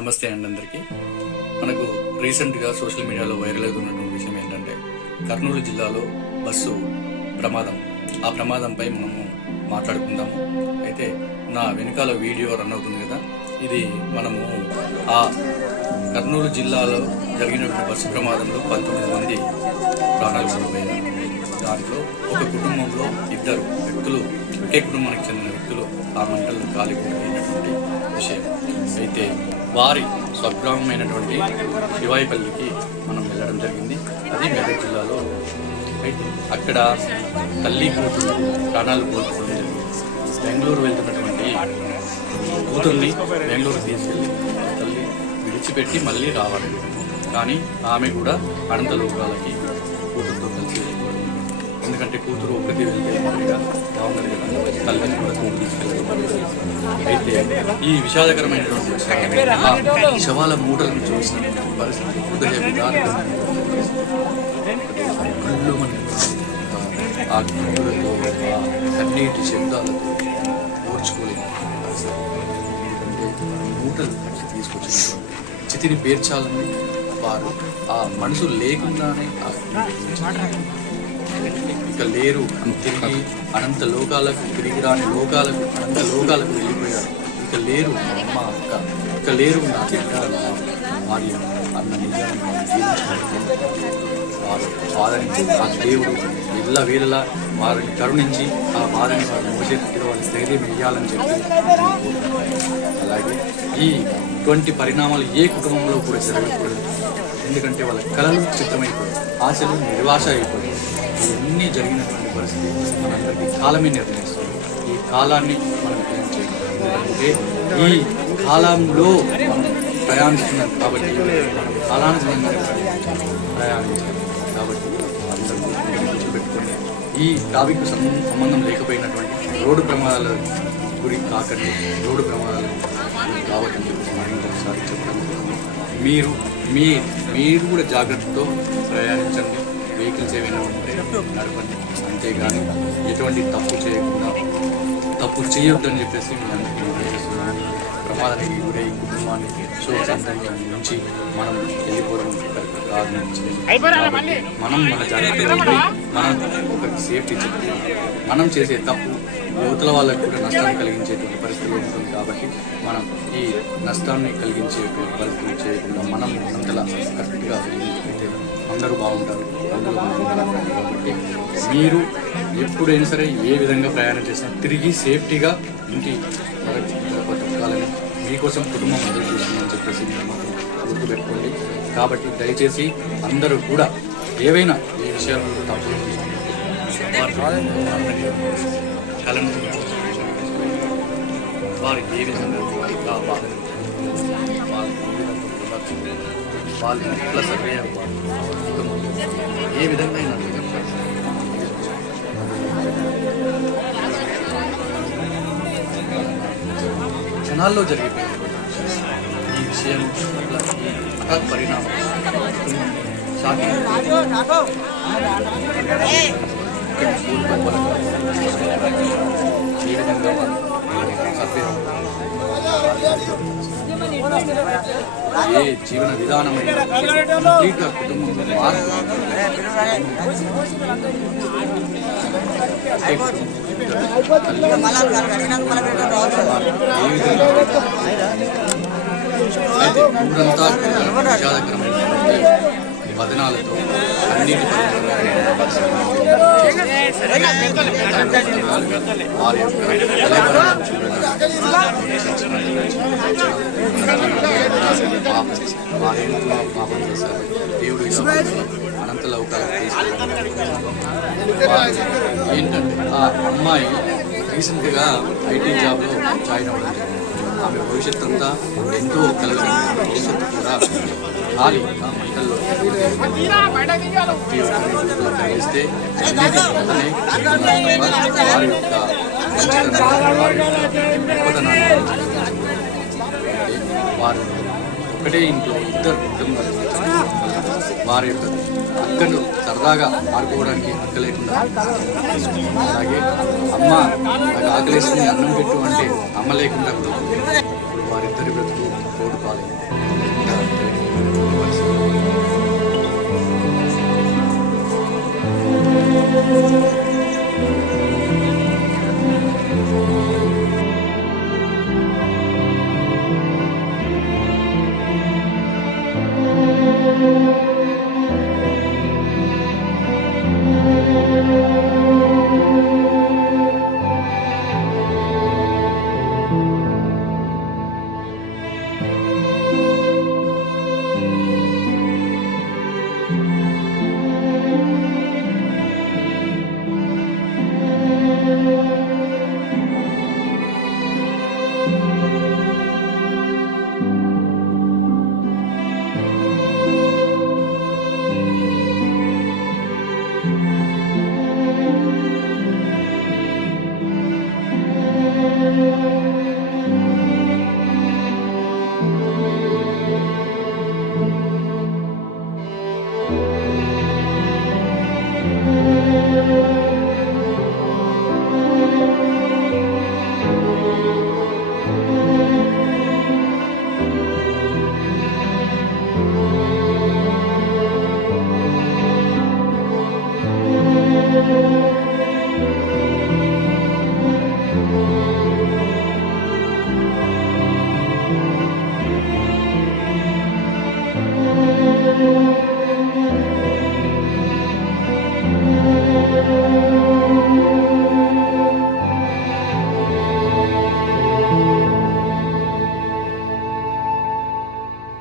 నమస్తే అండి అందరికీ. మనకు రీసెంట్గా సోషల్ మీడియాలో వైరల్ అవుతున్నటువంటి విషయం ఏంటంటే కర్నూలు జిల్లాలో బస్సు ప్రమాదం. ఆ ప్రమాదంపై మనము మాట్లాడుకుందాము. అయితే నా వెనకాల వీడియో రన్ అవుతుంది కదా, ఇది మనము ఆ కర్నూలు జిల్లాలో జరిగినటువంటి బస్సు ప్రమాదంలో 19 మంది ప్రాణాలు కోల్పోయారు. దాంట్లో ఒక కుటుంబంలో 2 వ్యక్తులు, ఒకే కుటుంబానికి చెందిన వ్యక్తులు ఆ మంటలను కాలిపోయినటువంటి విషయం. అయితే వారి స్వగ్రామమైనటువంటి శివాయిపల్లికి మనం వెళ్ళడం జరిగింది. అది మెదక్ జిల్లాలో. అయితే అక్కడ తల్లి కూతురు ప్రాణాలు కోల్పోవడం జరిగింది. బెంగళూరు వెళ్తున్నటువంటి కూతుర్ని బెంగళూరు తీసుకెళ్ళి తల్లి విడిచిపెట్టి మళ్ళీ రావాలి. కానీ ఆమె కూడా అనంత లోకాలకి కూతురుతో కలిసి వెళ్ళిపోవడం. ఎందుకంటే కూతురు ఒకటి వెళ్తే మాదిరిగా బాగుండదు కదా, తల్లిని కూడా తీసుకెళ్ళడం. అయితే ఈ విషాదకరమైనటువంటి శవాల మూటలను చూసిన పరిస్థితి హృదయ విధానం ఆ గుండెలతో ఆ కన్నీటి శబ్దాలతో ఓర్చుకోలేని పరిస్థితి. ఎందుకంటే మూటలు కట్టి తీసుకొచ్చినటువంటి చితిని పేర్చాలని వారు ఆ మనసు లేకుండానే ఇక లేరు, తిరిగి అనంత లోకాలకు, తిరిగి రాని లోకాలకు, అనంత లోకాలకు వెళ్ళిపోయారు. ఇక లేరు మా అమ్మ, అక్క, ఇక లేరు నా బిడ్డ, భార్య అన్న నిజాన్ని వారు ఆదరించి ఆ దేవుడు ఇళ్ళ వేళలా వారిని కరుణించి ఆ బాధని వారు మోసేటట్టుగా వారి ధైర్యం వేయాలని చెప్పి. అలాగే ఇటువంటి పరిణామాలు ఏ కుటుంబంలో కూడా జరగకూడదు. ఎందుకంటే వాళ్ళ కళలు చిత్రమైపోయాయి, ఆశలు నిర్వాస అయిపోయాయి. ఇవన్నీ జరిగినటువంటి పరిస్థితి మనందరికీ కాలమే నిర్ణయిస్తుంది. ఈ కాలాన్ని మనం ఏం చేయాలి అంటే ఈ కాలంలో మనం ప్రయాణిస్తున్నాం కాబట్టి మనం కాలానుగుణంగా ప్రయాణించాలి. కాబట్టి అందరూ పెట్టుకొని ఈ టాపిక్ సంబంధం లేకపోయినటువంటి రోడ్డు ప్రమాదాల గురి కాకండి, రోడ్డు ప్రమాదాలు కావద్దని చెప్పి మరింకొకసారి చెప్పడం. మీరు కూడా జాగ్రత్తతో ప్రయాణించండి. వెహికల్స్ ఏమైనా ఉంటే నడపండి. అంతేగాని ఎటువంటి తప్పు చేయకుండా, తప్పు చేయొద్దని చెప్పేసి మీ అందరికీ నిర్ణయిస్తున్నాను. ప్రమాదానికి గురై కుటుంబాన్ని శోకంతంగా నుంచి మనం వెళ్ళిపోవడం కారణం. మనం మన జాగ్రత్తగా ఉండి మనం ఒకరికి సేఫ్టీ చెప్పి మనం చేసే తప్పు యువతల వాళ్ళకు కూడా నష్టాన్ని కలిగించేటువంటి పరిస్థితులు ఉంటుంది. కాబట్టి మనం ఈ నష్టాన్ని కలిగించేటువంటి పరిస్థితులు చేయకుండా మనం అంతలా కరెక్ట్గా అయితే అందరూ బాగుంటారు, అందరూ బాగుంటారు. కాబట్టి మీరు ఎప్పుడైనా సరే ఏ విధంగా ప్రయాణం చేసినా తిరిగి సేఫ్టీగా ఇంటి బతకాలని మీకోసం కుటుంబం అందరూ చూస్తుందని చెప్పేసి గుర్తుపెట్టుకోండి. కాబట్టి దయచేసి అందరూ కూడా ఏవైనా ఈ విషయాల్లో తప్పులు వారికి ఏ విధంగా వాళ్ళు ఎట్లా సర్వే అవ్వాలి, ఏ విధంగా క్షణాల్లో జరిగిపోయింది ఈ విషయం. హఠాత్ పరిణామం ఏ విధంగా సర్వే ఏ జీవన విధానమైన కంప్లీట్గా కుటుంబంలో మార్పు అయితే ఊరంతా విషాదకరమైనటువంటి వదనాలతో అన్నిటి వారి యొక్క పాపం చేశారు. దేవుడు అనంత లోకాలకు ఏంటంటే ఆ అమ్మాయి రీసెంట్గా ఐటీ జాబ్లో జాయిన్ అవ్వడం. ఆమె భవిష్యత్తు అంతా ఎంతో కలగడం, భవిష్యత్తు కూడా ఖాళీ ఆ మంటల్లో కలిగిస్తే వారి యొక్క వారు ఒకటే ఇంట్లో 2 కుటుంబాలు వారి యొక్క అక్కను సరదాగా ఆడుకోవడానికి అక్క లేకుండా. అలాగే అమ్మ నాకు ఆకలిస్తుంది అన్నం పెట్టు అంటే అమ్మ లేకుండా కూడా వారిద్దరి బ్రతుకు రోడ్డు పాలైంది.